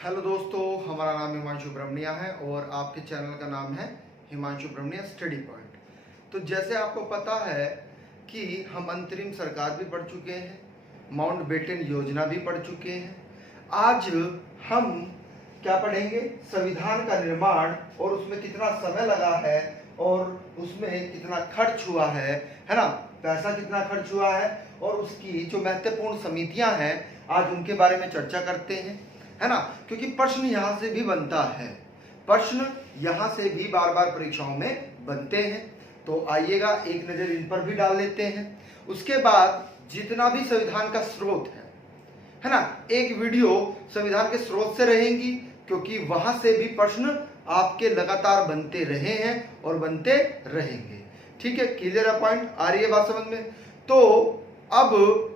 Hello दोस्तों, हमारा नाम हिमांशु ब्रह्मनिया है और आपके चैनल का नाम है हिमांशु ब्रह्मनिया स्टडी पॉइंट। तो जैसे आपको पता है कि हम अंतरिम सरकार भी पढ़ चुके हैं, माउंट बेटन योजना भी पढ़ चुके हैं। आज हम क्या पढ़ेंगे? संविधान का निर्माण और उसमें कितना समय लगा है और उसमें कितना खर्च हुआ है ना, पैसा कितना खर्च हुआ है और उसकी जो महत्वपूर्ण समितियां हैं आज उनके बारे में चर्चा करते हैं, है ना। क्योंकि प्रश्न यहां से भी बनता है, प्रश्न यहां से भी बार बार परीक्षाओं में बनते हैं। तो आइएगा एक नजर इन पर भी डाल लेते हैं। उसके बाद जितना भी संविधान का स्रोत है ना, एक वीडियो संविधान के स्रोत से रहेंगी, क्योंकि वहां से भी प्रश्न आपके लगातार बनते रहे हैं और बनते रहेंगे। ठीक है, क्लियर है? पॉइंट आ रही है बात समझ में? तो अब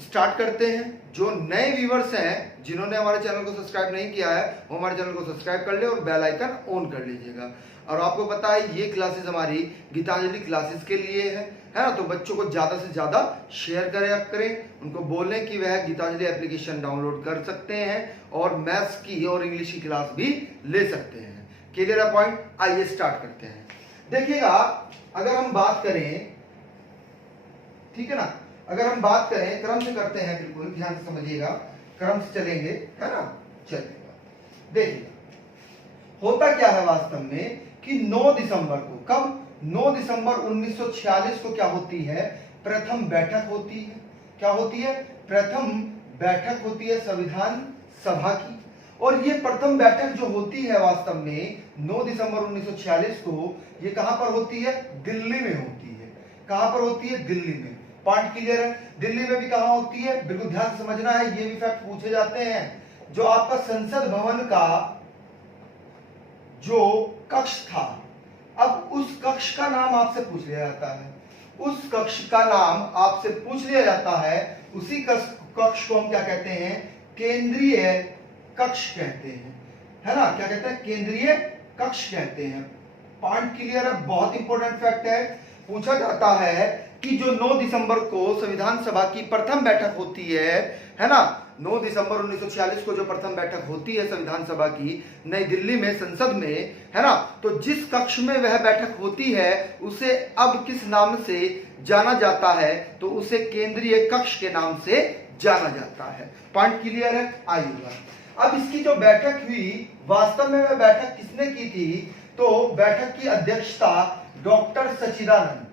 स्टार्ट करते हैं। जो नए व्यूवर्स हैं, जिन्होंने हमारे चैनल को सब्सक्राइब नहीं किया है, वो हमारे चैनल को सब्सक्राइब कर ले और बेल आइकन ऑन कर लीजिएगा। और आपको पता है ये क्लासेस हमारी गीतांजलि क्लासेस के लिए है ना। तो बच्चों को ज्यादा से ज्यादा शेयर करें, उनको बोलें कि वह गीतांजलि एप्लीकेशन डाउनलोड कर सकते हैं और मैथ्स की और इंग्लिश की क्लास भी ले सकते हैं। क्लियर है पॉइंट? आइए स्टार्ट करते हैं। देखिएगा, अगर हम बात करें, ठीक है ना, अगर हम बात करें, क्रम से करते हैं, बिल्कुल ध्यान से समझिएगा, क्रम से चलेंगे, है ना, चलेगा। देखिए होता क्या है वास्तव में कि 9 दिसंबर को, कब? 9 दिसंबर 1946 को क्या होती है? प्रथम बैठक होती है। क्या होती है? प्रथम बैठक होती है संविधान सभा की। और ये प्रथम बैठक जो होती है वास्तव में 9 दिसंबर 1946 को, ये कहां पर होती है? दिल्ली में होती है। कहां पर होती है? दिल्ली में। पॉइंट क्लियर है? दिल्ली में भी कहां होती है? बिल्कुल ध्यान से समझना है, ये भी फैक्ट पूछे जाते हैं। जो आपका संसद भवन का जो कक्ष था, अब उस कक्ष का नाम आपसे पूछ लिया जाता है, उस कक्ष का नाम आपसे पूछ लिया जाता है, उसी कक्ष को हम क्या कहते हैं? केंद्रीय कक्ष कहते हैं, है ना। क्या कहते हैं? केंद्रीय कक्ष कहते हैं। पॉइंट क्लियर है? बहुत इंपॉर्टेंट फैक्ट है। पूछा जाता है कि जो 9 दिसंबर को संविधान सभा की प्रथम बैठक होती है ना, 9 दिसंबर 1946 को जो प्रथम बैठक होती है संविधान सभा की नई दिल्ली में, संसद में, है ना, तो जिस कक्ष में वह बैठक होती है उसे अब किस नाम से जाना जाता है? तो उसे केंद्रीय कक्ष के नाम से जाना जाता है। पॉइंट क्लियर है? आइएगा, अब इसकी जो बैठक हुई, वास्तव में वह बैठक किसने की थी? तो बैठक की अध्यक्षता डॉक्टर सच्चिदानंद,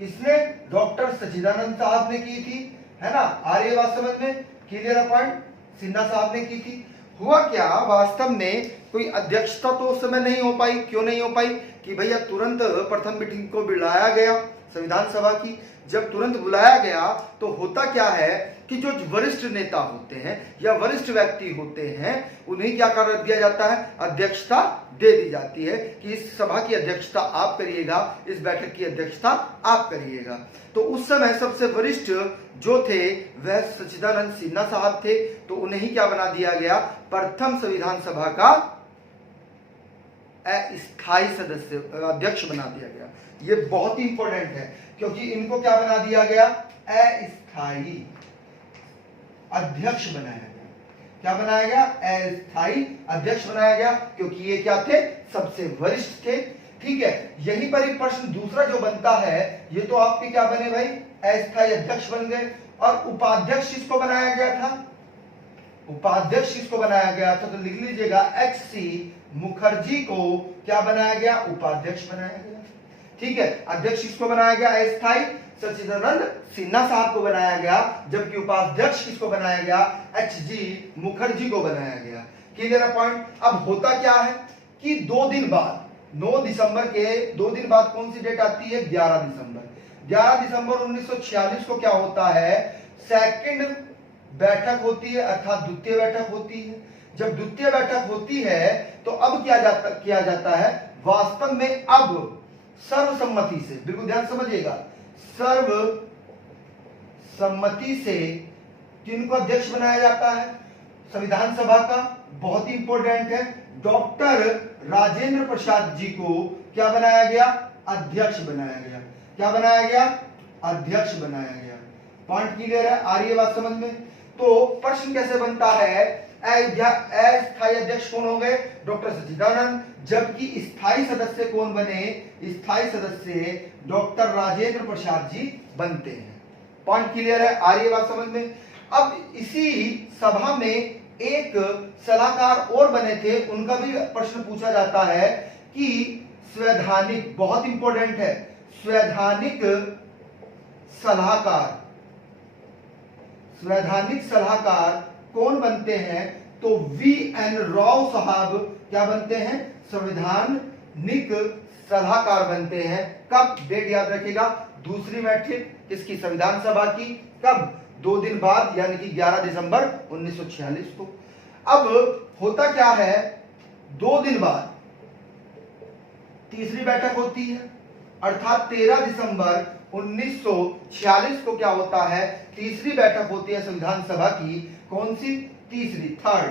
किसने? डॉक्टर सच्चिदानंद साहब ने की थी, है ना। आ रही है बात समझ में? क्लियर है पॉइंट? सिन्हा साहब ने की थी। हुआ क्या, वास्तव में कोई अध्यक्षता तो उस समय नहीं हो पाई। क्यों नहीं हो पाई? कि भैया तुरंत प्रथम मीटिंग को बुलाया गया संविधान सभा की। जब तुरंत बुलाया गया तो होता क्या है कि जो वरिष्ठ नेता होते हैं या वरिष्ठ व्यक्ति होते हैं, उन्हें क्या कर दिया जाता है? अध्यक्षता दे दी जाती है कि इस सभा की अध्यक्षता आप करिएगा, इस बैठक की अध्यक्षता आप करिएगा। तो उस समय सबसे वरिष्ठ जो थे वह सच्चिदानंद सिन्हा साहब थे। तो उन्हें ही क्या बना दिया गया? प्रथम संविधान सभा का अस्थायी सदस्य, अध्यक्ष बना दिया गया। ये बहुत ही इंपॉर्टेंट है, क्योंकि इनको क्या बना दिया गया? अस्थायी अध्यक्ष बनाया गया। क्या बनाया गया? अस्थायी अध्यक्ष बनाया गया, क्योंकि ये क्या थे? सबसे वरिष्ठ थे। ठीक है, यही पर ही प्रश्न दूसरा जो बनता है, ये तो आपके क्या बने भाई? अस्थायी अध्यक्ष बन गए। और उपाध्यक्ष किसको बनाया गया था? उपाध्यक्ष किसको बनाया गया था? तो लिख लीजिएगा, एच.सी. मुखर्जी को क्या बनाया गया? उपाध्यक्ष बनाया गया। ठीक है, अध्यक्ष किसको बनाया गया? अस्थायी सच्चिदानंद सिन्हा साहब को बनाया गया, जबकि उपाध्यक्ष किसको बनाया गया? एच.जी. मुखर्जी को बनाया गया। क्लियर है पॉइंट? अब होता क्या है कि 2 दिन बाद, 9 दिसंबर के 2 दिन बाद कौन सी डेट आती है? 11 दिसंबर। 11 दिसंबर 1946 को क्या होता है? सेकंड बैठक होती है, अर्थात द्वितीय बैठक होती है। जब द्वितीय बैठक होती है तो अब किया जाता है, वास्तव में अब सर्वसम्मति से, बिल्कुल ध्यान समझिएगा, सर्वसम्मति से किनको अध्यक्ष बनाया जाता है? संविधान सभा का, बहुत ही इंपॉर्टेंट है, डॉक्टर राजेंद्र प्रसाद जी को क्या बनाया गया? अध्यक्ष बनाया गया। क्या बनाया गया? अध्यक्ष बनाया गया। पॉइंट क्लियर है? आ रही है बात समझ में? तो प्रश्न कैसे बनता है अस्थायी अध्यक्ष कौन हो गए? डॉक्टर सच्चिदानंद। जबकि स्थायी सदस्य कौन बने? स्थायी सदस्य डॉक्टर राजेंद्र प्रसाद जी बनते हैं। पॉइंट क्लियर है? आ रही है बात समझ में? अब इसी सभा में एक सलाहकार और बने थे, उनका भी प्रश्न पूछा जाता है कि संवैधानिक, बहुत इंपॉर्टेंट है, संवैधानिक सलाहकार, संवैधानिक सलाहकार कौन बनते हैं? तो वी.एन. राव साहब क्या बनते हैं? संवैधानिक सलाहकार बनते हैं। कब? डेट याद रखिएगा, दूसरी बैठक किसकी? संविधान सभा की। कब? 2 दिन बाद, यानी कि 11 दिसंबर 1946 को। अब होता क्या है, 2 दिन बाद तीसरी बैठक होती है, अर्थात 13 दिसंबर 1946 को क्या होता है? तीसरी बैठक होती है संविधान सभा की। कौन सी? तीसरी, थर्ड,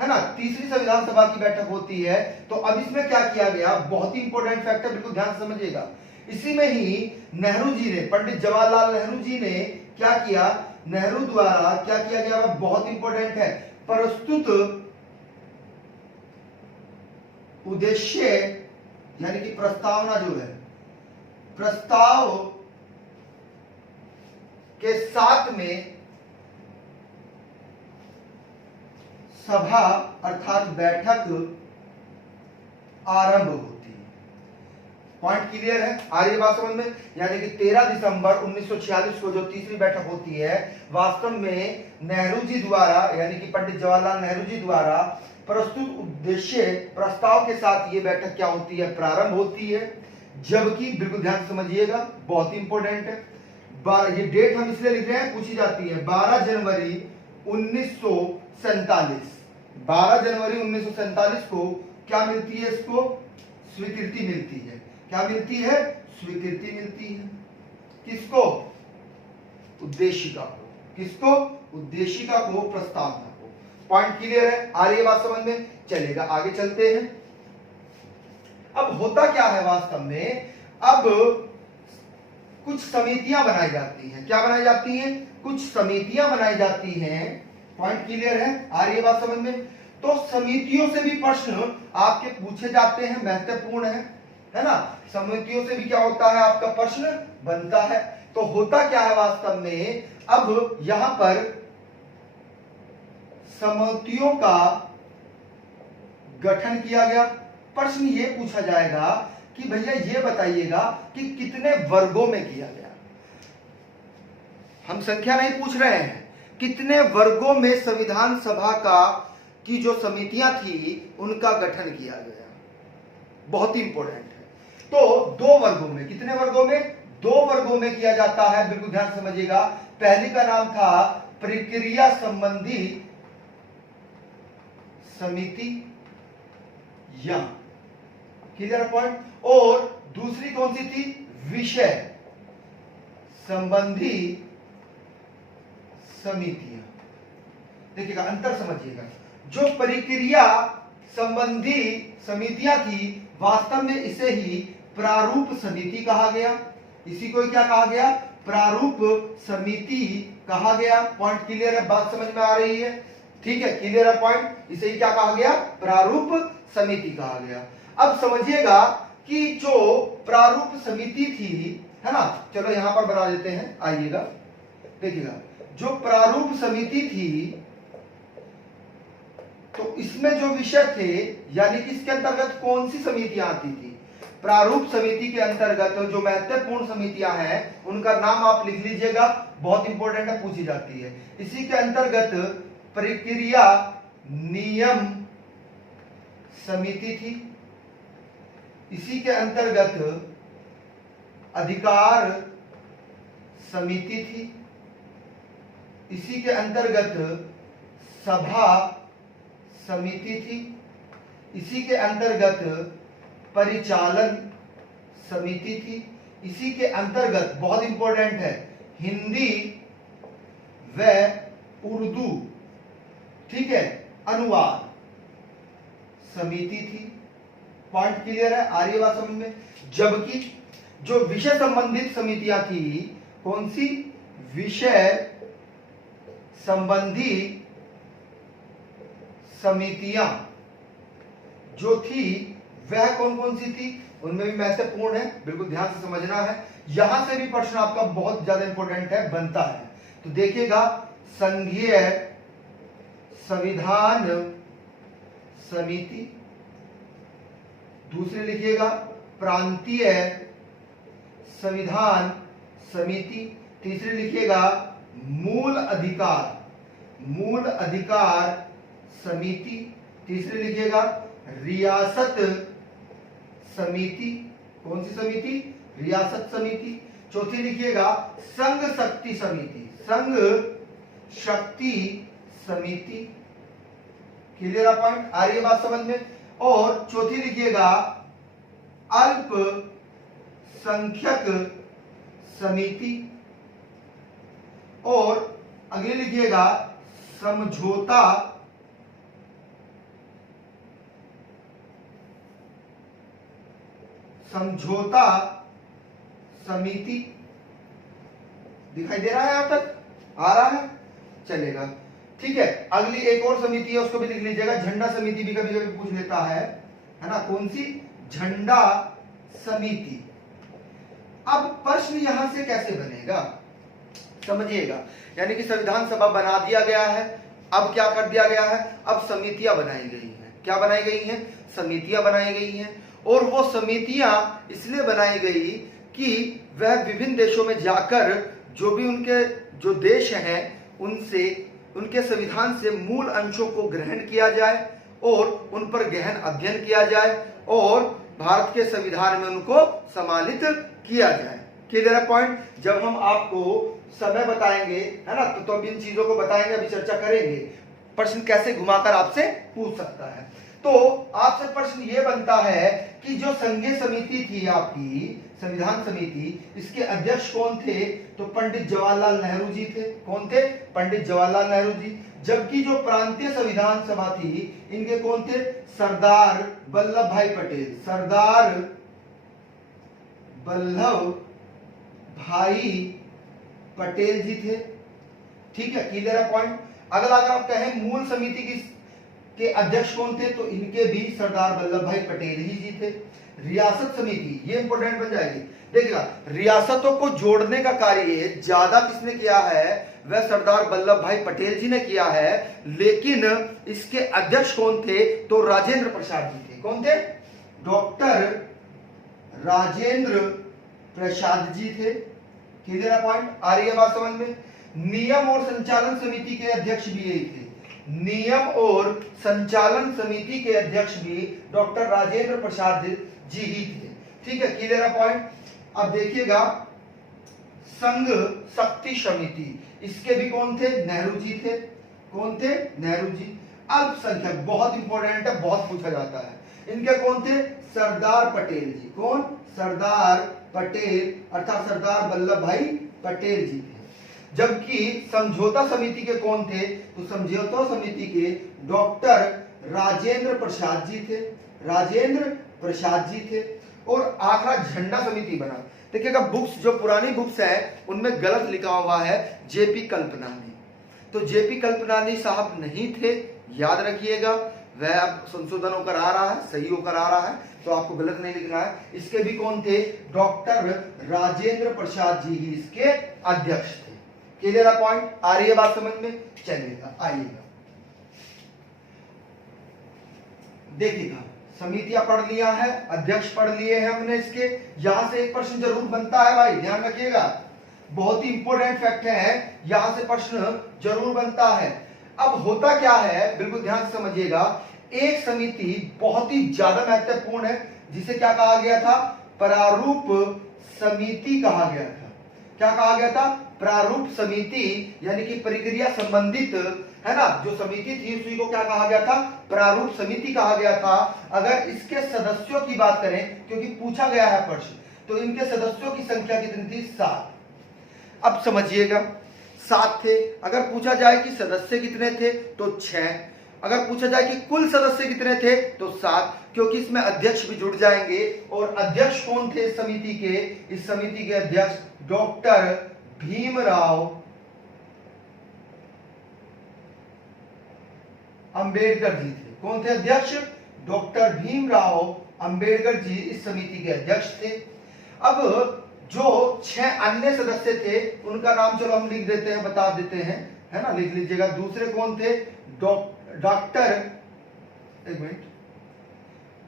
है ना, तीसरी संविधान सभा की बैठक होती है। तो अब इसमें क्या किया गया? बहुत ही इंपॉर्टेंट फैक्ट है, बिल्कुल ध्यान से समझिएगा। इसी में ही नेहरू जी ने, पंडित जवाहरलाल नेहरू जी ने क्या किया? नेहरू द्वारा क्या किया गया? बहुत इंपॉर्टेंट है, प्रस्तुत उद्देश्य यानी कि प्रस्तावना जो है, प्रस्ताव के साथ में सभा अर्थात बैठक आरंभ होती है। पॉइंट क्लियर है? आ रही है बात समझ में? यानी कि 13 दिसंबर 1946 को जो तीसरी बैठक होती है, वास्तव में नेहरू जी द्वारा, यानी कि पंडित जवाहरलाल नेहरू जी द्वारा प्रस्तुत उद्देश्य प्रस्ताव के साथ ये बैठक क्या होती है? प्रारंभ होती है। जबकि बिल्कुल ध्यान समझिएगा, बहुत इंपॉर्टेंट है, ये डेट हम इसलिए लिख रहे हैं, पूछी जाती है, 12 जनवरी 1947, 12 जनवरी 1947 को क्या मिलती है? इसको स्वीकृति मिलती है। क्या मिलती है? स्वीकृति मिलती है। किसको? उद्देशिका को। किसको? उद्देशिका को, प्रस्तावना को। पॉइंट क्लियर है? आ रही है बात समझ में? चलेगा, आगे चलते हैं। अब होता क्या है वास्तव में, अब कुछ समितियां बनाई जाती हैं। क्या बनाई जाती हैं? कुछ समितियां बनाई जाती हैं। पॉइंट क्लियर है? आ रही है बात समझ में? तो समितियों से भी प्रश्न आपके पूछे जाते हैं, महत्वपूर्ण है ना। समितियों से भी क्या होता है? आपका प्रश्न बनता है। तो होता क्या है वास्तव में, अब यहां पर समितियों का गठन किया गया। प्रश्न ये पूछा जाएगा कि भैया ये बताइएगा कि कितने वर्गों में किया गया। हम संख्या नहीं पूछ रहे हैं, कितने वर्गों में संविधान सभा का की जो समितियां थी उनका गठन किया गया। बहुत ही इंपॉर्टेंट है। तो 2 वर्गों में, कितने वर्गों में? 2 वर्गों में किया जाता है। बिल्कुल ध्यान समझिएगा। पहली का नाम था प्रक्रिया संबंधी समिति, या क्लियर पॉइंट। और दूसरी कौन सी थी? विषय संबंधी समितियां। देखिएगा, अंतर समझिएगा। जो प्रक्रिया संबंधी समितियां थी, वास्तव में इसे ही प्रारूप समिति कहा गया। इसी को क्या कहा गया? प्रारूप समिति कहा गया। पॉइंट क्लियर है? बात समझ में आ रही है? ठीक है, क्लियर है पॉइंट? इसे ही क्या कहा गया? प्रारूप समिति कहा गया। अब समझिएगा कि जो प्रारूप समिति थी, है ना, चलो यहां पर बना देते हैं, आइएगा देखिएगा। जो प्रारूप समिति थी, तो इसमें जो विषय थे, यानी कि इसके अंतर्गत कौन सी समितियां आती थी? प्रारूप समिति के अंतर्गत जो महत्वपूर्ण समितियां हैं उनका नाम आप लिख लीजिएगा, बहुत इंपॉर्टेंट है, पूछी जाती है। इसी के अंतर्गत प्रक्रिया नियम समिति थी, इसी के अंतर्गत अधिकार समिति थी, इसी के अंतर्गत सभा समिति थी, इसी के अंतर्गत परिचालन समिति थी, इसी के अंतर्गत बहुत इंपॉर्टेंट है हिंदी व उर्दू, ठीक है, अनुवाद समिति थी। पॉइंट क्लियर है? आ रही है बात समझ में? जबकि जो विषय संबंधित समितियां थी, कौन सी? विषय संबंधी समितियां जो थी वह कौन कौन सी थी, उनमें भी महत्वपूर्ण है, बिल्कुल ध्यान से समझना है। यहां से भी प्रश्न आपका बहुत ज्यादा इंपॉर्टेंट है, बनता है। तो देखिएगा, संघीय संविधान समिति, दूसरे लिखिएगा प्रांतीय संविधान समिति, तीसरे लिखिएगा मूल अधिकार समिति, तीसरे लिखिएगा रियासत समिति, कौन सी समिति, रियासत समिति, चौथी लिखिएगा संघ शक्ति समिति। क्लियर है पॉइंट, आ रही है बात समझ में। और चौथी लिखिएगा अल्पसंख्यक समिति, और अगली लिखिएगा समझौता समिति। दिखाई दे रहा है, यहां तक आ रहा है, चलेगा, ठीक है। अगली एक और समिति है, उसको भी लिख लीजिएगा, झंडा समिति भी कभी कभी पूछ लेता है ना, कौन सी, झंडा समिति। अब प्रश्न यहां से कैसे बनेगा समझिएगा, यानी कि संविधान सभा बना दिया गया है, अब क्या कर दिया गया है, अब समितियां बनाई गई हैं। क्या बनाई गई हैं, समितियां बनाई गई हैं। और वो समितियां इसलिए बनाई गई कि वह विभिन्न देशों में जाकर जो भी उनके जो देश हैं उनसे उनके संविधान से मूल अंशों को ग्रहण किया जाए और उन पर गहन अध्ययन किया जाए और भारत के संविधान में उनको सम्मिलित किया जाए। क्लियर है पॉइंट। जब हम आपको समय बताएंगे, है ना, तो अब इन चीजों को बताएंगे, अभी चर्चा करेंगे प्रश्न कैसे घुमाकर आपसे पूछ सकता है। तो आपसे प्रश्न ये बनता है कि जो संघीय समिति थी आपकी संविधान समिति, इसके अध्यक्ष कौन थे, तो पंडित जवाहरलाल नेहरू जी थे। कौन थे, पंडित जवाहरलाल नेहरू जी। जबकि जो प्रांतीय संविधान सभा थी, इनके कौन थे, सरदार वल्लभ भाई पटेल। सरदार वल्लभ भाई पटेल जी थे। ठीक है, क्लियर है पॉइंट। अगर आप कहें मूल समिति की के अध्यक्ष कौन थे, तो इनके भी सरदार वल्लभ भाई पटेल ही जी थे। रियासत समिति, ये इंपॉर्टेंट बन जाएगी। देखिएगा, रियासतों को जोड़ने का कार्य ज्यादा किसने किया है, वह सरदार वल्लभ भाई पटेल जी ने किया है। लेकिन इसके अध्यक्ष कौन थे, तो राजेंद्र प्रसाद जी थे। कौन थे, डॉक्टर राजेंद्र प्रसाद जी थे। क्लियर है पॉइंट, आ रही है बात समझ में। नियम और संचालन समिति के अध्यक्ष भी यही थे। नियम और संचालन समिति के अध्यक्ष भी डॉक्टर राजेंद्र प्रसाद जी ही थे। ठीक है, क्लियर है पॉइंट। अब देखिएगा, संघ शक्ति समिति, इसके भी कौन थे, नेहरू जी थे। कौन थे, नेहरू जी। अल्पसंख्यक, बहुत इंपॉर्टेंट है, बहुत पूछा जाता है। इनके कौन थे, सरदार पटेल जी। कौन, सरदार पटेल, अर्थात सरदार वल्लभ भाई पटेल जी थे। जबकि समझौता समिति के कौन थे, तो समझौता समिति के डॉक्टर राजेंद्र प्रसाद जी थे। राजेंद्र प्रसाद जी थे। और आखिरा झंडा समिति बना। देखिएगा, बुक्स जो पुरानी बुक्स है उनमें गलत लिखा हुआ है जेपी कल्पनानी, तो जेपी कल्पनानी साहब नहीं थे, याद रखिएगा। वह अब संशोधन होकर आ रहा है, सही होकर आ रहा है, तो आपको गलत नहीं लिखना है। इसके भी कौन थे, डॉक्टर राजेंद्र प्रसाद जी ही इसके अध्यक्ष थे। क्लियर है पॉइंट, आ रही है बात समझ में। चलिएगा, आइएगा, देखिएगा, समितियां पढ़ लिया है, अध्यक्ष पढ़ लिए हैं हमने इसके। यहां से एक प्रश्न जरूर बनता है भाई, ध्यान रखिएगा, बहुत ही इंपॉर्टेंट फैक्ट है, यहां से प्रश्न जरूर बनता है। अब होता क्या है, बिल्कुल ध्यान से समझिएगा। एक समिति बहुत ही ज्यादा महत्वपूर्ण है, जिसे क्या कहा गया था, प्रारूप समिति कहा गया था। क्या कहा गया था, प्रारूप समिति, यानी कि प्रक्रिया संबंधित, है ना, जो समिति थी उसी को क्या कहा गया था, प्रारूप समिति कहा गया था। अगर इसके सदस्यों की बात करें, क्योंकि पूछा गया है प्रश्न, तो इनके सदस्यों की संख्या कितनी थी, 7। अब समझिएगा, 7 थे। अगर पूछा जाए कि सदस्य कितने थे, तो 6। अगर पूछा जाए कि कुल सदस्य कितने थे, तो 7, क्योंकि इसमें अध्यक्ष भी जुड़ जाएंगे। और अध्यक्ष कौन थे इस समिति के, इस समिति के अध्यक्ष डॉक्टर भीमराव अंबेडकर जी थे। कौन थे अध्यक्ष? डॉक्टर भीमराव अंबेडकर जी इस समिति के अध्यक्ष थे। अब जो 6 अन्य सदस्य थे उनका नाम चलो हम लिख देते हैं, बता देते हैं, है ना, लिख लीजिएगा। दूसरे कौन थे? डॉक्टर, एक मिनट,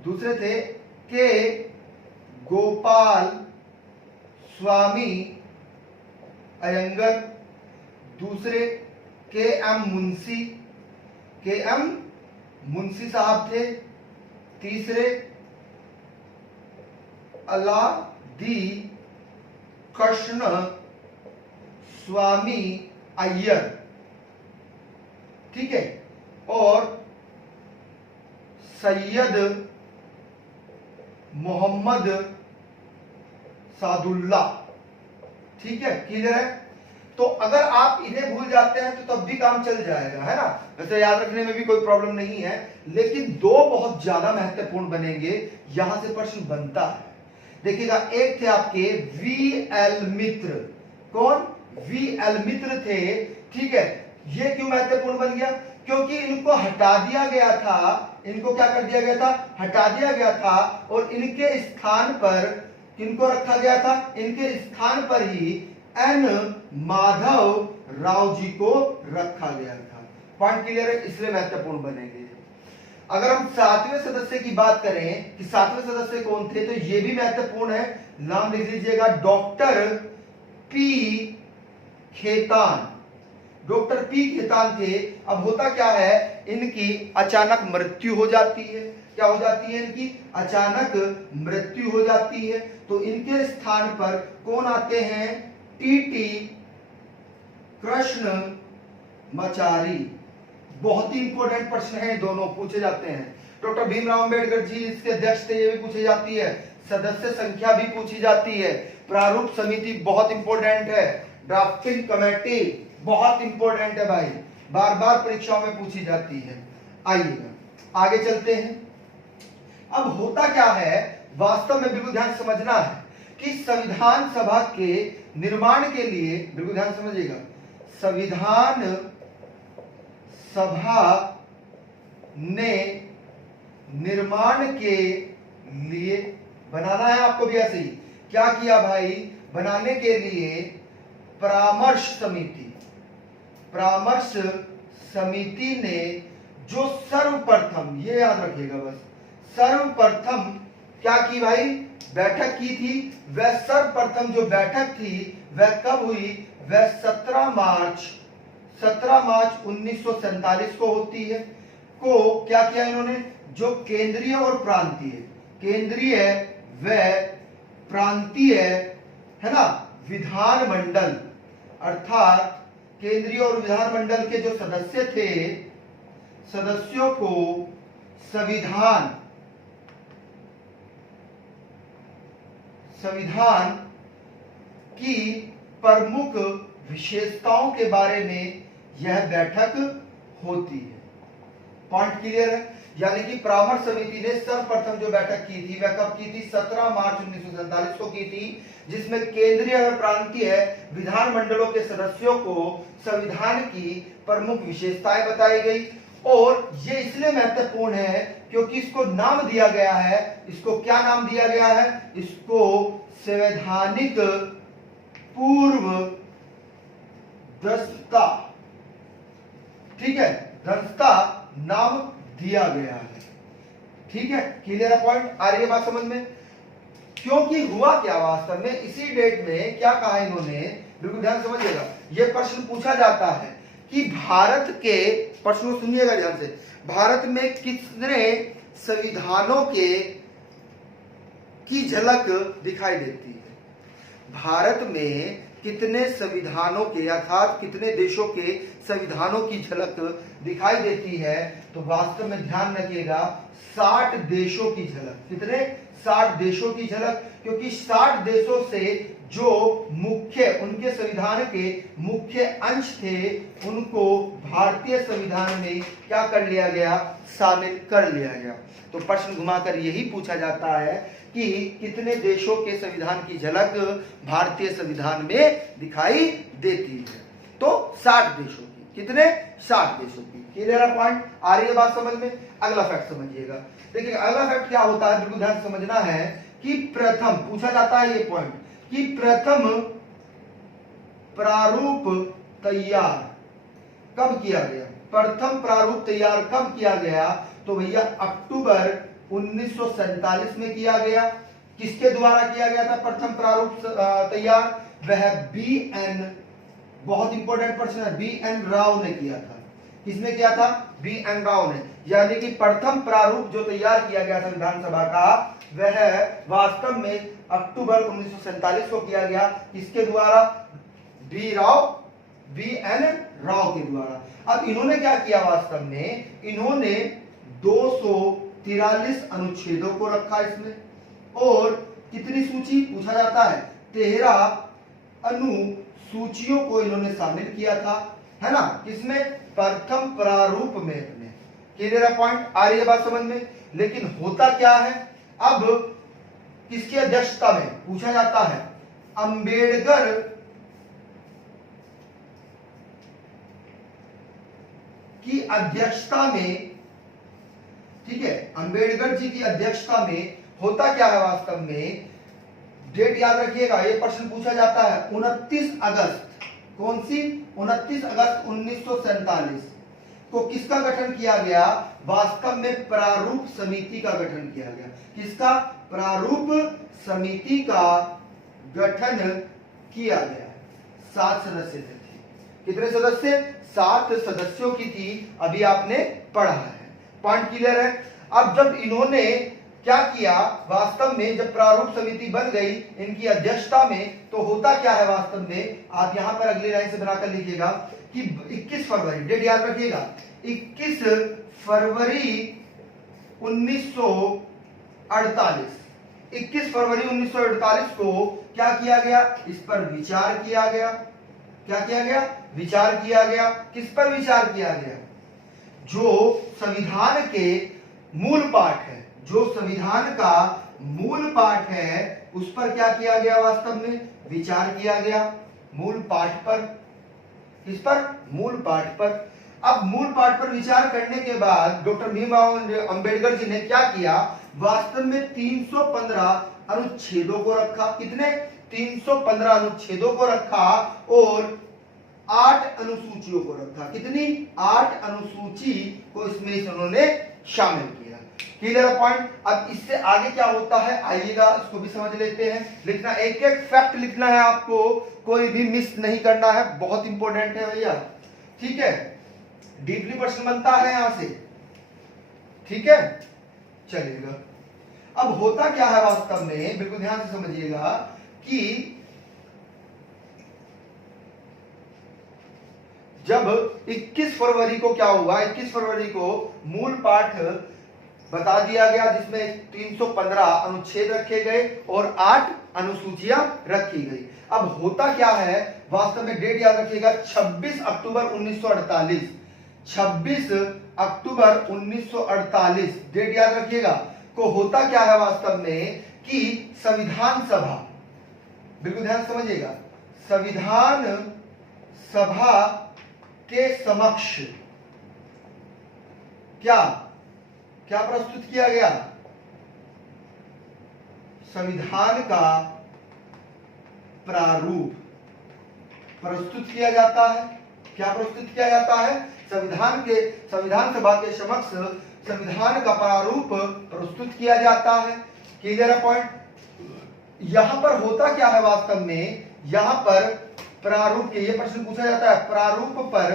दूसरे थे के गोपाल स्वामी अयंगर, दूसरे के एम मुंशी साहब थे, तीसरे अलादी कृष्ण स्वामी अय्यर, ठीक है, और सैयद मोहम्मद सादुल्ला, ठीक है, क्लियर है। तो अगर आप इन्हें भूल जाते हैं तो तब भी काम चल जाएगा, है ना, वैसे याद रखने में भी कोई प्रॉब्लम नहीं है, लेकिन दो बहुत ज्यादा महत्वपूर्ण बनेंगे, यहां से प्रश्न बनता है। देखिएगा, एक थे आपके वी.एल. मित्र। कौन? वी.एल. मित्र थे, ठीक है। ये क्यों महत्वपूर्ण बन गया? क्योंकि इनको हटा दिया गया था, इनको क्या कर दिया गया था? हटा दिया गया था, और इनके स्थान पर किनको रखा गया था? इनके स्थान पर ही एन माधव राव जी को रखा गया था। पॉइंट क्लियर है, इसलिए महत्वपूर्ण बनेंगे। अगर हम 7वें सदस्य की बात करें कि 7वें सदस्य कौन थे, तो ये भी महत्वपूर्ण है, नाम लिख लीजिएगा, doctor P Khetan. Doctor P Khetan थे। अब होता क्या है, इनकी अचानक मृत्यु हो जाती है। क्या हो जाती है? इनकी अचानक मृत्यु हो जाती है। तो इनके स्थान पर कौन आते हैं? टीटी कृष्ण मचारी। बहुत ही इंपॉर्टेंट प्रश्न है, दोनों पूछे जाते हैं। डॉक्टर भीमराव अंबेडकर जी इसके अध्यक्ष थे, ये भी पूछी जाती है। सदस्य संख्या भी पूछी जाती है। प्रारूप समिति बहुत इंपॉर्टेंट है। ड्राफ्टिंग कमेटी बहुत इंपॉर्टेंट है भाई, बार बार परीक्षाओं में पूछी जाती है। आइएगा आगे चलते हैं। अब होता क्या है, वास्तव में बिल्कुल ध्यान समझना है कि संविधान सभा के निर्माण के लिए, बिल्कुल ध्यान समझिएगा, संविधान सभा ने निर्माण के लिए बनाना है आपको भी ऐसे ही। क्या किया भाई? बनाने के लिए परामर्श समिति ने जो सर्वप्रथम, ये याद रखिएगा बस, सर्वप्रथम क्या की भाई? बैठक की थी। वह सर्वप्रथम जो बैठक थी वह कब हुई? वह 17 मार्च 1947 को होती है। को क्या किया इन्होंने? जो केंद्रीय और प्रांतीय, केंद्रीय व प्रांतीय, है ना, विधानमंडल, अर्थात केंद्रीय और विधानमंडल के जो सदस्य थे, सदस्यों को संविधान की प्रमुख विशेषताओं के बारे में यह बैठक होती है। पॉइंट क्लियर है? यानी कि परामर्श समिति ने सर्वप्रथम जो बैठक की थी वह कब की थी? 17 मार्च 1947 को की थी, जिसमें केंद्रीय और प्रांतीय विधानमंडलों के सदस्यों को संविधान की प्रमुख विशेषताएं बताई गई। और ये इसलिए महत्वपूर्ण है क्योंकि इसको नाम दिया गया है, इसको क्या नाम दिया गया है? इसको संवैधानिक पूर्व दस्ता, ठीक है, दस्ता नाम दिया गया है। ठीक है, क्लियर है पॉइंट? आ रही है बात समझ में? क्योंकि हुआ क्या वास्तव में, इसी डेट में क्या कहा इन्होंने, बिल्कुल ध्यान समझिएगा। यह प्रश्न पूछा जाता है कि भारत के, प्रश्न को सुनिएगा ध्यान से, भारत में कितने संविधानों की झलक दिखाई देती है? भारत में कितने संविधानों के, अर्थात कितने देशों के संविधानों की झलक दिखाई देती है? तो वास्तव में ध्यान रखिएगा, 60 देशों की झलक। कितने? 60 देशों की झलक। क्योंकि 60 देशों से जो मुख्य, उनके संविधान के मुख्य अंश थे, उनको भारतीय संविधान में क्या कर लिया गया? शामिल कर लिया गया। तो प्रश्न घुमाकर यही पूछा जाता है कि कितने देशों के संविधान की झलक भारतीय संविधान में दिखाई देती है? तो 60 देशों की। कितने? 60 देशों की। क्लियर है पॉइंट? आ रही है बात समझ में? अगला फैक्ट समझिएगा। देखिए अगला फैक्ट क्या होता है, बिल्कुल ध्यान से समझना है कि प्रथम पूछा जाता है ये पॉइंट कि प्रथम प्रारूप तैयार कब किया गया? प्रथम प्रारूप तैयार कब किया गया? तो भैया अक्टूबर 1947 में किया गया। किसके द्वारा किया गया था प्रथम प्रारूप तैयार? वह BN, बहुत इंपॉर्टेंट पर्सन है, BN राव ने किया था। किसने किया था? BN राव ने। यानी कि प्रथम प्रारूप जो तैयार किया गया संविधान सभा का, वह वास्तव में अक्टूबर 1947 को किया गया। किसके द्वारा? BN राव के द्वारा। अब इन्होंने क्या किया? वास्तव में इन्होंने 243 अनुच्छेदों को रखा इसमें, और कितनी सूची पूछा जाता है? 13 अनुसूचियों को इन्होंने शामिल किया था, है ना? किसमें? प्रथम प्रारूप में अपने। क्लियर है पॉइंट? आ रही है बात समझ में? लेकिन होता क्या है, अब किसकी अध्यक्षता में पूछा जाता है? अंबेडकर की अध्यक्षता में, ठीक है, अंबेडकर जी की अध्यक्षता में होता क्या है वास्तव में? डेट याद रखिएगा, ये प्रश्न पूछा जाता है 29 अगस्त। कौन सी? 29 अगस्त 1947 को किसका गठन किया गया? वास्तव में प्रारूप समिति का गठन किया गया। किसका? प्रारूप समिति का गठन किया गया। 7 सदस्य थे। कितने सदस्य? 7 सदस्यों की थी। अभी आपने पढ़ा है। पॉइंट क्लियर है? अब जब इन्होंने क्या किया, वास्तव में जब प्रारूप समिति बन गई इनकी अध्यक्षता में, तो होता क्या है वास्तव में? आप यहां पर अगली लाइन से बनाकर लिखिएगा कि 21 फरवरी, डेट याद रखिएगा, 21 फरवरी 1948, 21 फरवरी 1948 को क्या किया गया? इस पर विचार किया गया। क्या किया गया? विचार किया गया। किस पर विचार किया गया? जो संविधान के मूल पाठ है, जो संविधान का मूल पाठ है, उस पर क्या किया गया? वास्तव में विचार किया गया। मूल पाठ पर। किस पर? मूल पाठ पर। अब मूल पाठ पर विचार करने के बाद डॉक्टर भीमराव अंबेडकर जी ने क्या किया? वास्तव में 315 अनुच्छेदों को रखा। कितने? 315 अनुच्छेदों को रखा और 8 अनुसूचियों को रखा। कितनी? 8 अनुसूची को इसमें उन्होंने शामिल किया। Clear point? अब इससे आगे क्या होता है आइएगा इसको भी समझ लेते हैं। लिखना, एक एक फैक्ट लिखना है आपको, कोई भी मिस नहीं करना है, बहुत इंपॉर्टेंट है भैया। ठीक है, डीपली प्रश्न बनता है यहां से। ठीक है, चलिएगा। अब होता क्या है वास्तव में, बिल्कुल ध्यान से समझिएगा कि जब 21 फरवरी को क्या हुआ, 21 फरवरी को मूल पाठ बता दिया गया जिसमें 315 अनुच्छेद रखे गए और 8 अनुसूचियां रखी गई। अब होता क्या है वास्तव में, डेट याद रखिएगा, 26 अक्टूबर 1948, 26 अक्टूबर 1948 डेट याद रखिएगा। को होता क्या है वास्तव में कि संविधान सभा, बिल्कुल ध्यान समझिएगा, संविधान सभा के समक्ष क्या क्या प्रस्तुत किया गया? संविधान का प्रारूप प्रस्तुत किया जाता है। क्या प्रस्तुत किया जाता है? संविधान सभा के समक्ष संविधान का प्रारूप प्रस्तुत किया जाता है। क्लियर है पॉइंट? यहां पर होता क्या है वास्तव में, यहां पर प्रारूप के, ये प्रश्न पूछा जाता है, प्रारूप पर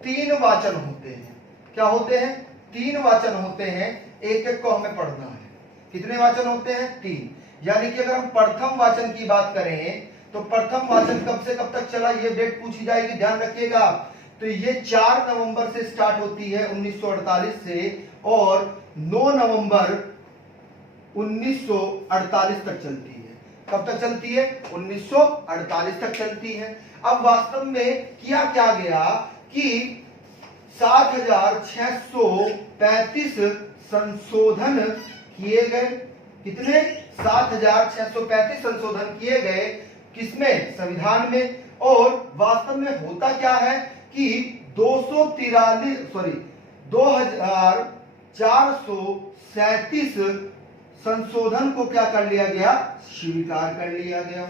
3 वाचन होते हैं। क्या होते हैं? 3 वाचन होते हैं। एक एक को हमें पढ़ना है। कितने वाचन होते हैं? 3। यानी कि अगर हम प्रथम वाचन की बात करें तो प्रथम वाचन कब से कब तक चला, ये डेट पूछी जाएगी, ध्यान रखिएगा। तो ये 4 नवंबर से स्टार्ट होती है 1948 से, और 9 नवंबर 1948 तक चलती है। कब तक चलती है? 1948 तक चलती है। अब वास्तव में किया क्या गया कि 7635 संशोधन किए गए। कितने? 7635 संशोधन किए गए। किसमें? संविधान में। और वास्तव में होता क्या है कि 2437 संशोधन को क्या कर लिया गया, स्वीकार कर लिया गया।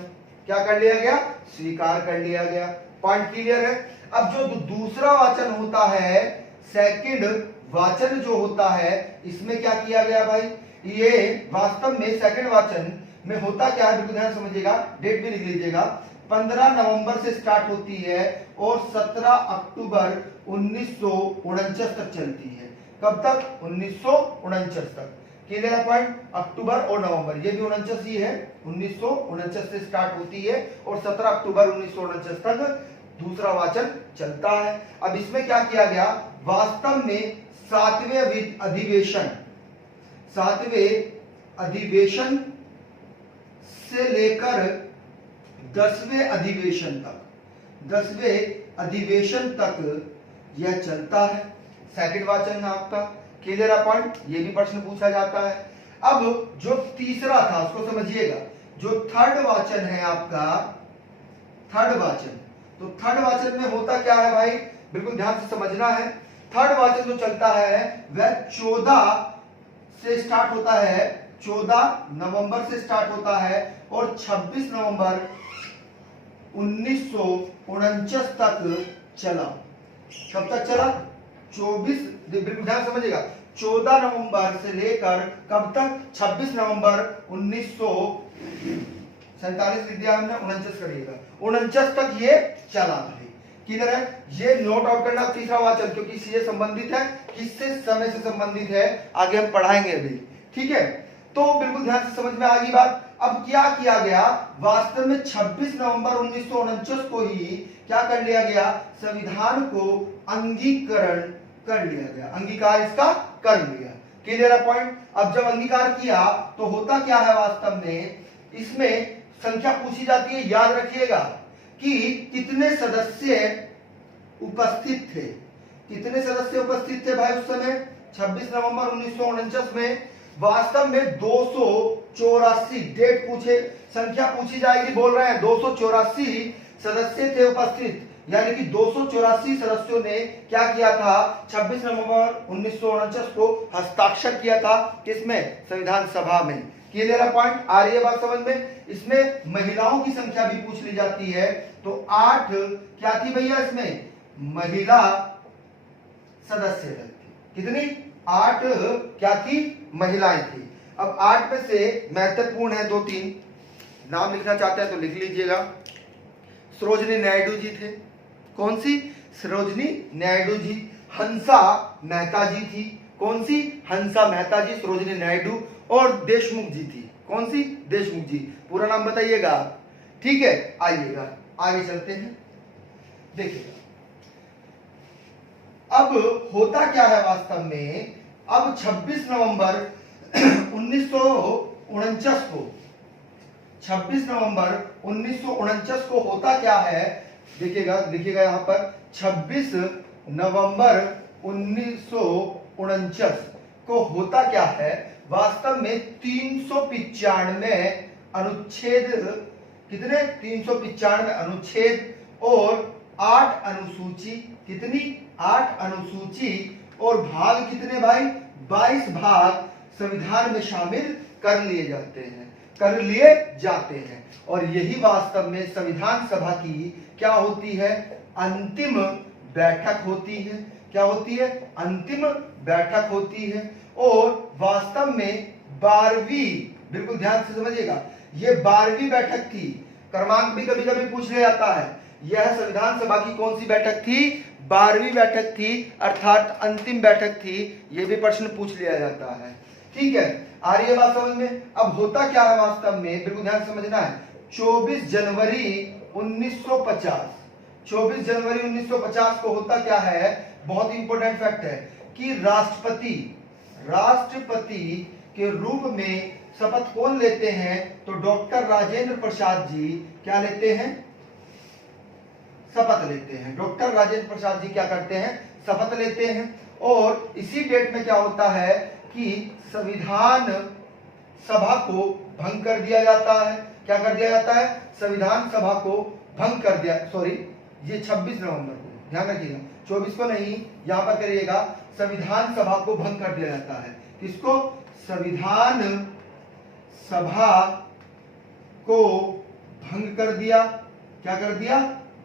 क्या कर लिया गया, स्वीकार कर लिया गया। पॉइंट क्लियर है। अब जो दूसरा वाचन होता है, सेकंड वाचन जो होता है, इसमें क्या किया गया भाई, ये वास्तव में सेकंड वाचन में होता क्या है, बिल्कुल ध्यान समझिएगा, डेट भी लिख लीजिएगा। 15 नवंबर से स्टार्ट होती है और 17 अक्टूबर 1949 तक चलती है। कब तक, 1949 तक। क्लियर है पॉइंट। अक्टूबर और नवंबर, ये भी 49 ही है, 1949 से स्टार्ट होती है और 17 अक्टूबर 1949 तक दूसरा वाचन चलता है। अब इसमें क्या किया गया, वास्तव में 7वें अधिवेशन से लेकर 10वें अधिवेशन तक यह चलता है। सेकंड वाचन है आपका। क्लियर है पॉइंट। ये भी प्रश्न पूछा जाता है। अब जो तीसरा था उसको समझिएगा। जो थर्ड वाचन है आपका, थर्ड वाचन, तो थर्ड वाचन में होता क्या है भाई, बिल्कुल ध्यान से समझना है। थर्ड वाचन जो चलता है वह 14 से स्टार्ट होता है, 14 नवंबर से स्टार्ट होता है और 26 नवंबर 1949 तक चला। कब तक चला, 24, बिल्कुल ध्यान समझिएगा, 14 नवंबर से लेकर कब तक, 26 नवंबर 1947 लिख दिया हमने, 49 करिएगा, 49 तक ये चला भाई। क्लियर है। ये नोट आउट करना तीसरा वाचन, क्योंकि इससे संबंधित है, किससे, समय से संबंधित है, आगे हम पढ़ाएंगे अभी। ठीक है, तो बिल्कुल ध्यान से समझ में आ गई बात। अब क्या किया गया, वास्तव में 26 नवंबर 1949 को ही क्या कर लिया गया, संविधान को अंगीकरण कर लिया गया, अंगीकार इसका कर लिया। क्लियर है पॉइंट। अब जब अंगीकार किया तो होता क्या है, वास्तव में इसमें संख्या पूछी जाती है, याद रखिएगा कि कितने सदस्य उपस्थित थे। कितने सदस्य उपस्थित थे भाई उस समय, 26 नवंबर 1949 में वास्तव में 284, डेट पूछे, संख्या पूछी जाएगी, बोल रहे हैं 284 सदस्य थे उपस्थित, यानी कि 284 सदस्यों ने क्या किया था, 26 नवंबर 1949 को हस्ताक्षर किया था, किसमें, संविधान सभा में। क्लियर है पॉइंट। आ रही है बात समझ में। इसमें महिलाओं की संख्या भी पूछ ली जाती है, तो 8 क्या थी भैया, इसमें महिला सदस्य थी। कितनी, 8 क्या थी, महिलाएं थी। अब 8 में से महत्वपूर्ण है 2-3 नाम लिखना चाहते हैं तो लिख लीजिएगा। सरोजिनी नायडू जी थे। कौन सी, सरोजिनी नायडू जी। हंसा मेहता जी थी। कौन सी, हंसा मेहता जी, सरोजिनी नायडू। और देशमुख जी थी। कौन सी, देशमुख जी। पूरा नाम बताइएगा आप। ठीक है, आइएगा आगे चलते हैं, देखिएगा। अब होता क्या है वास्तव में, अब 26 नवंबर 1949 को, 26 नवंबर 1949 को होता क्या है, देखिएगा, लिखिएगा यहां पर, 26 नवंबर 1949 को होता क्या है, वास्तव में 395 अनुच्छेद, कितने, 395 अनुच्छेद और 8 अनुसूची, कितनी, 8 अनुसूची और भाग कितने भाई, 22 भाग संविधान में शामिल कर लिए जाते हैं, कर लिए जाते हैं। और यही वास्तव में संविधान सभा की क्या होती है, अंतिम बैठक होती है। क्या होती है, अंतिम बैठक होती है। और वास्तव में 12वीं, बिल्कुल ध्यान से समझिएगा, ये 12वीं बैठक थी। क्रमांक भी कभी कभी पूछ लिया जाता है। यह संविधान सभा की कौन सी बैठक थी, 12वीं बैठक थी, अर्थात अंतिम बैठक थी। यह भी प्रश्न पूछ लिया जाता है। ठीक है, आ रही है बात समझ में। अब होता क्या है वास्तव में, बिल्कुल ध्यान समझना है, 24 जनवरी 1950, 24 जनवरी 1950 को होता क्या है, बहुत ही इंपॉर्टेंट फैक्ट है कि राष्ट्रपति के रूप में शपथ कौन लेते हैं, तो डॉक्टर राजेंद्र प्रसाद जी क्या लेते हैं, शपथ लेते हैं। डॉक्टर राजेंद्र प्रसाद जी क्या करते हैं, शपथ लेते हैं। और इसी डेट में क्या होता है कि संविधान सभा को भंग कर दिया जाता है। क्या कर दिया जाता है, संविधान सभा को भंग कर दिया, सॉरी ये 26 नवंबर को, ध्यान रखिएगा, 24 को नहीं, यहां पर करिएगा संविधान सभा को भंग कर दिया जाता है। किसको? संविधान सभा को भंग कर दिया। क्या कर दिया?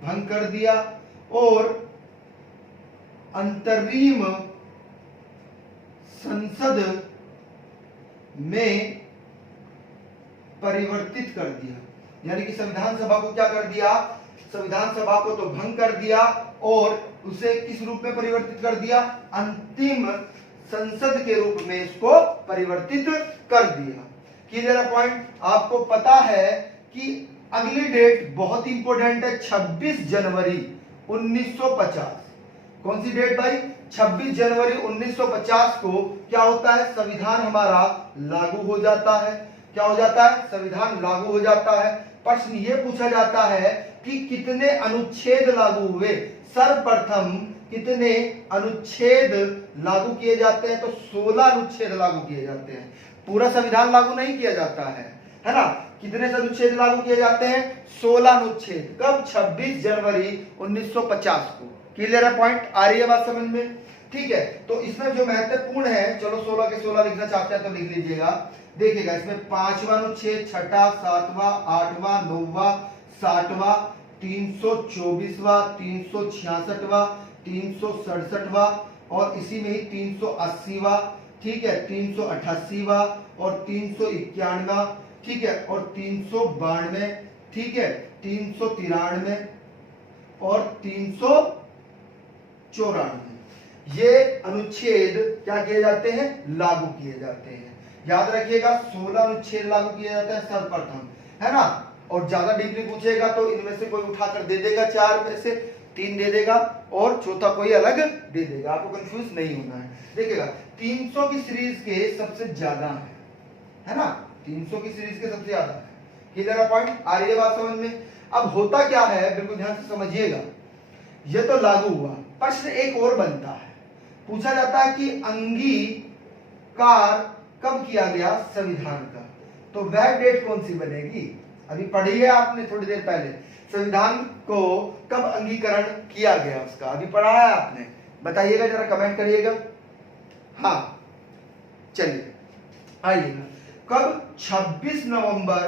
भंग कर दिया। और अंतरिम संसद में परिवर्तित कर दिया। यानी कि संविधान सभा को क्या कर दिया? संविधान सभा को तो भंग कर दिया और उसे किस रूप में परिवर्तित कर दिया? अंतिम संसद के रूप में इसको परिवर्तित कर दिया। Clear point? आपको पता है कि अगली डेट बहुत इंपॉर्टेंट है, 26 जनवरी 1950। कौन सी डेट भाई? 26 जनवरी 1950 को क्या होता है? संविधान हमारा लागू हो जाता है। क्या हो जाता है? संविधान लागू हो जाता है। प्रश्न ये पूछा जाता है कि कितने अनुच्छेद लागू हुए? सर्वप्रथम कितने अनुच्छेद लागू किए जाते हैं? तो 16 अनुच्छेद लागू किए जाते हैं। पूरा संविधान लागू नहीं किया जाता है ना? कितने अनुच्छेद लागू किए जाते हैं? 16 अनुच्छेद। कब? 26 जनवरी 1950 को। क्लियर है पॉइंट? आ रही है बात समझ में? ठीक है, तो इसमें जो महत्वपूर्ण है, चलो 16 के 16 लिखना चाहते हैं तो लिख लीजिएगा। देखिएगा, इसमें 5वां अनुच्छेद, 6वां, 7वां, 8वां, 9वां, 60वां, 324वां, 366वां, 367वां और इसी में ही 380वां, ठीक है, 388वां और 391, ठीक है, और 392, ठीक है, 393 और 394। ये अनुच्छेद क्या किए जाते हैं? लागू किए जाते हैं। याद रखिएगा, 16 अनुच्छेद लागू किए जाते हैं सर्वप्रथम, है ना? और ज्यादा डीपली पूछेगा तो इनमें से कोई उठाकर दे देगा, 4 में से 3 दे देगा और चौथा कोई अलग दे देगा। आपको कंफ्यूज नहीं होना है। देखिएगा, 300 की सीरीज के सबसे ज्यादा है ना? 300 की सीरीज के सबसे ज्यादा है। Clear point? आ रही है बात समझ में? अब होता क्या है, बिल्कुल ध्यान से समझिएगा। ये तो लागू हुआ, प्रश्न एक और बनता है, पूछा जाता है कि अंगीकार कब किया गया संविधान का? तो वह डेट कौन सी बनेगी? अभी पढ़ी है आपने थोड़ी देर पहले, संविधान को कब अंगीकरण किया गया उसका अभी पढ़ा है आपने। बताइएगा, जरा कमेंट करिएगा। हाँ चलिए आइएगा, कब? 26 नवंबर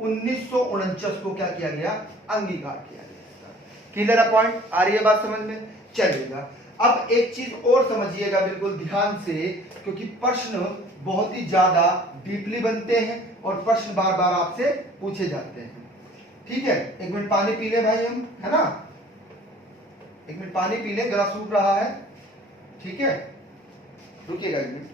1949 को क्या किया गया? अंगीकार किया गया। Clear point? आ रही है बात समझ में? चलिएगा, अब एक चीज और समझिएगा बिल्कुल ध्यान से, क्योंकि प्रश्न बहुत ही ज्यादा डीपली बनते हैं और प्रश्न बार बार आपसे पूछे जाते हैं। ठीक है, एक मिनट पानी पी ले भाई हम, है ना? एक मिनट पानी पी ले, गला सूख रहा है। ठीक है, रुकिएगा एक मिनट।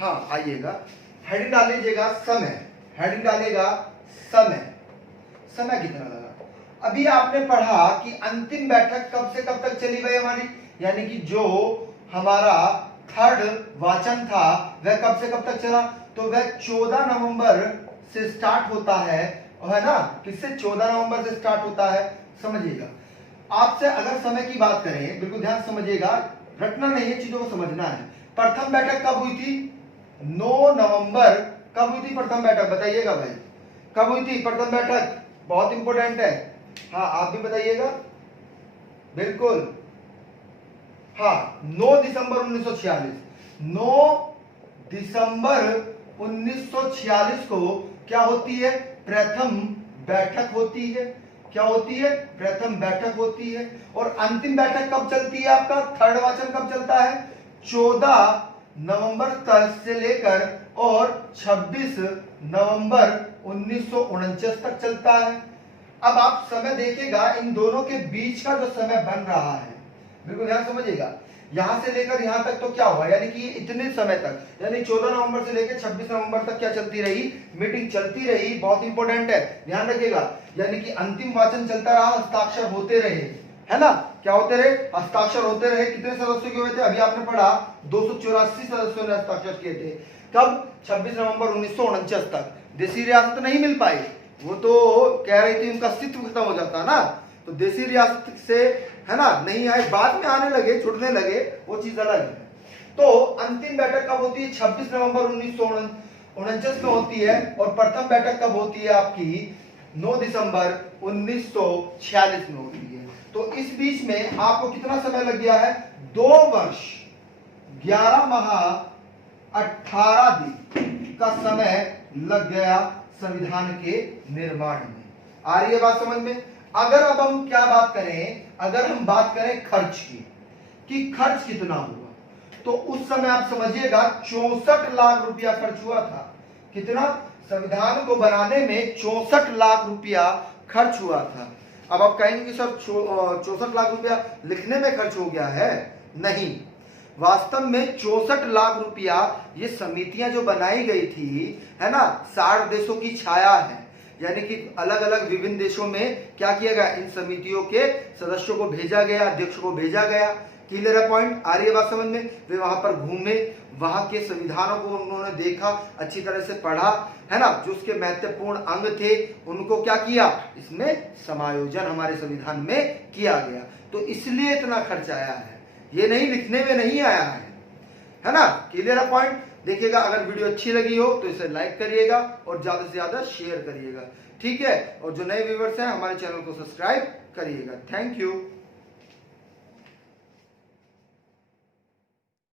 हाँ आइएगा, हेडिंग डाल लीजिएगा समय। हेडिंग डालेगा समय। समय कितना लगा? अभी आपने पढ़ा कि अंतिम बैठक कब से कब तक चली भाई हमारी, यानी कि जो हमारा थर्ड वाचन था वह कब से कब तक चला? तो वह 14 नवंबर से स्टार्ट होता है ना? किससे? 14 नवंबर से स्टार्ट होता है। समझिएगा, आपसे अगर समय की बात करें, बिल्कुल ध्यान समझिएगा, रटना नहीं है, चीजों को समझना है। प्रथम बैठक कब हुई थी? 9 नवंबर। कब हुई थी प्रथम बैठक? बताइएगा भाई, कब हुई थी प्रथम बैठक? बहुत इंपॉर्टेंट है। हाँ आप भी बताइएगा। बिल्कुल, हाँ 9 दिसंबर 1946। 9 दिसंबर 1946 को क्या होती है? प्रथम बैठक होती है। क्या होती है? प्रथम बैठक होती है। और अंतिम बैठक कब चलती है आपका? थर्ड वाचन कब चलता है? 14 नवंबर तक से लेकर और 26 नवंबर 1949 तक चलता है। अब आप समय देखिएगा, इन दोनों के बीच का जो समय बन रहा है, बिल्कुल ध्यान समझिएगा, यहां से लेकर यहां तक तो क्या हुआ, यानी कि इतने समय तक, यानी 14 नवंबर से लेकर 26 नवंबर तक क्या चलती रही? मीटिंग चलती रही। बहुत इंपॉर्टेंट है, ध्यान रखिएगा। यानी कि अंतिम वाचन चलता रहा, हस्ताक्षर होते रहे, है ना? क्या होते रहे? हस्ताक्षर होते रहे। कितने सदस्यों के हुए थे? अभी आपने पढ़ा 284 सदस्यों ने हस्ताक्षर किए थे। कब? 26 नवंबर 1949 तक। देसी रियासत नहीं मिल पाई, वो तो कह रही थी उनका अस्तित्व खत्म हो जाता ना, तो देसी रियासत से, है ना, नहीं आए, बाद में आने लगे, जुड़ने लगे, वो चीज अलग है। तो अंतिम बैठक कब होती है? 26 नवंबर 1949 में होती है और प्रथम बैठक कब होती है आपकी 9 दिसंबर 1946 में होती है। तो इस बीच में आपको कितना समय लग गया है? 2 वर्ष 11 माह 18 दिन का समय लग गया संविधान के निर्माण में। आ रही है बात समझ में? अगर अब हम क्या बात करें, अगर हम बात करें खर्च की, कि खर्च कितना हुआ, तो उस समय आप समझिएगा 64 लाख रुपया खर्च हुआ था। कितना? संविधान को बनाने में 64 लाख रुपया खर्च हुआ था। अब आप कहेंगे कि सर 64 लाख रुपया लिखने में खर्च हो गया है। नहीं, वास्तव में 64 लाख रुपया ये समितियां जो बनाई गई थी, है ना, 60 देशों की छाया है, यानी कि अलग अलग विभिन्न देशों में क्या किया गया, इन समितियों के सदस्यों को भेजा गया, अध्यक्षों को भेजा गया। क्लियर है पॉइंट? आ रही है बात समझ में? वे वहां पर घूमे, वहां के संविधानों को उन्होंने देखा, अच्छी तरह से पढ़ा, है ना, जो उसके महत्वपूर्ण अंग थे उनको क्या किया, इसमें समायोजन हमारे संविधान में किया गया। तो इसलिए इतना खर्च आया है, ये नहीं लिखने में नहीं आया है ना। क्लियर है पॉइंट? देखिएगा, अगर वीडियो अच्छी लगी हो तो इसे लाइक करिएगा और ज्यादा से ज्यादा शेयर करिएगा, ठीक है। और जो नए व्यूअर्स हैं हमारे चैनल को सब्सक्राइब करिएगा। Thank you.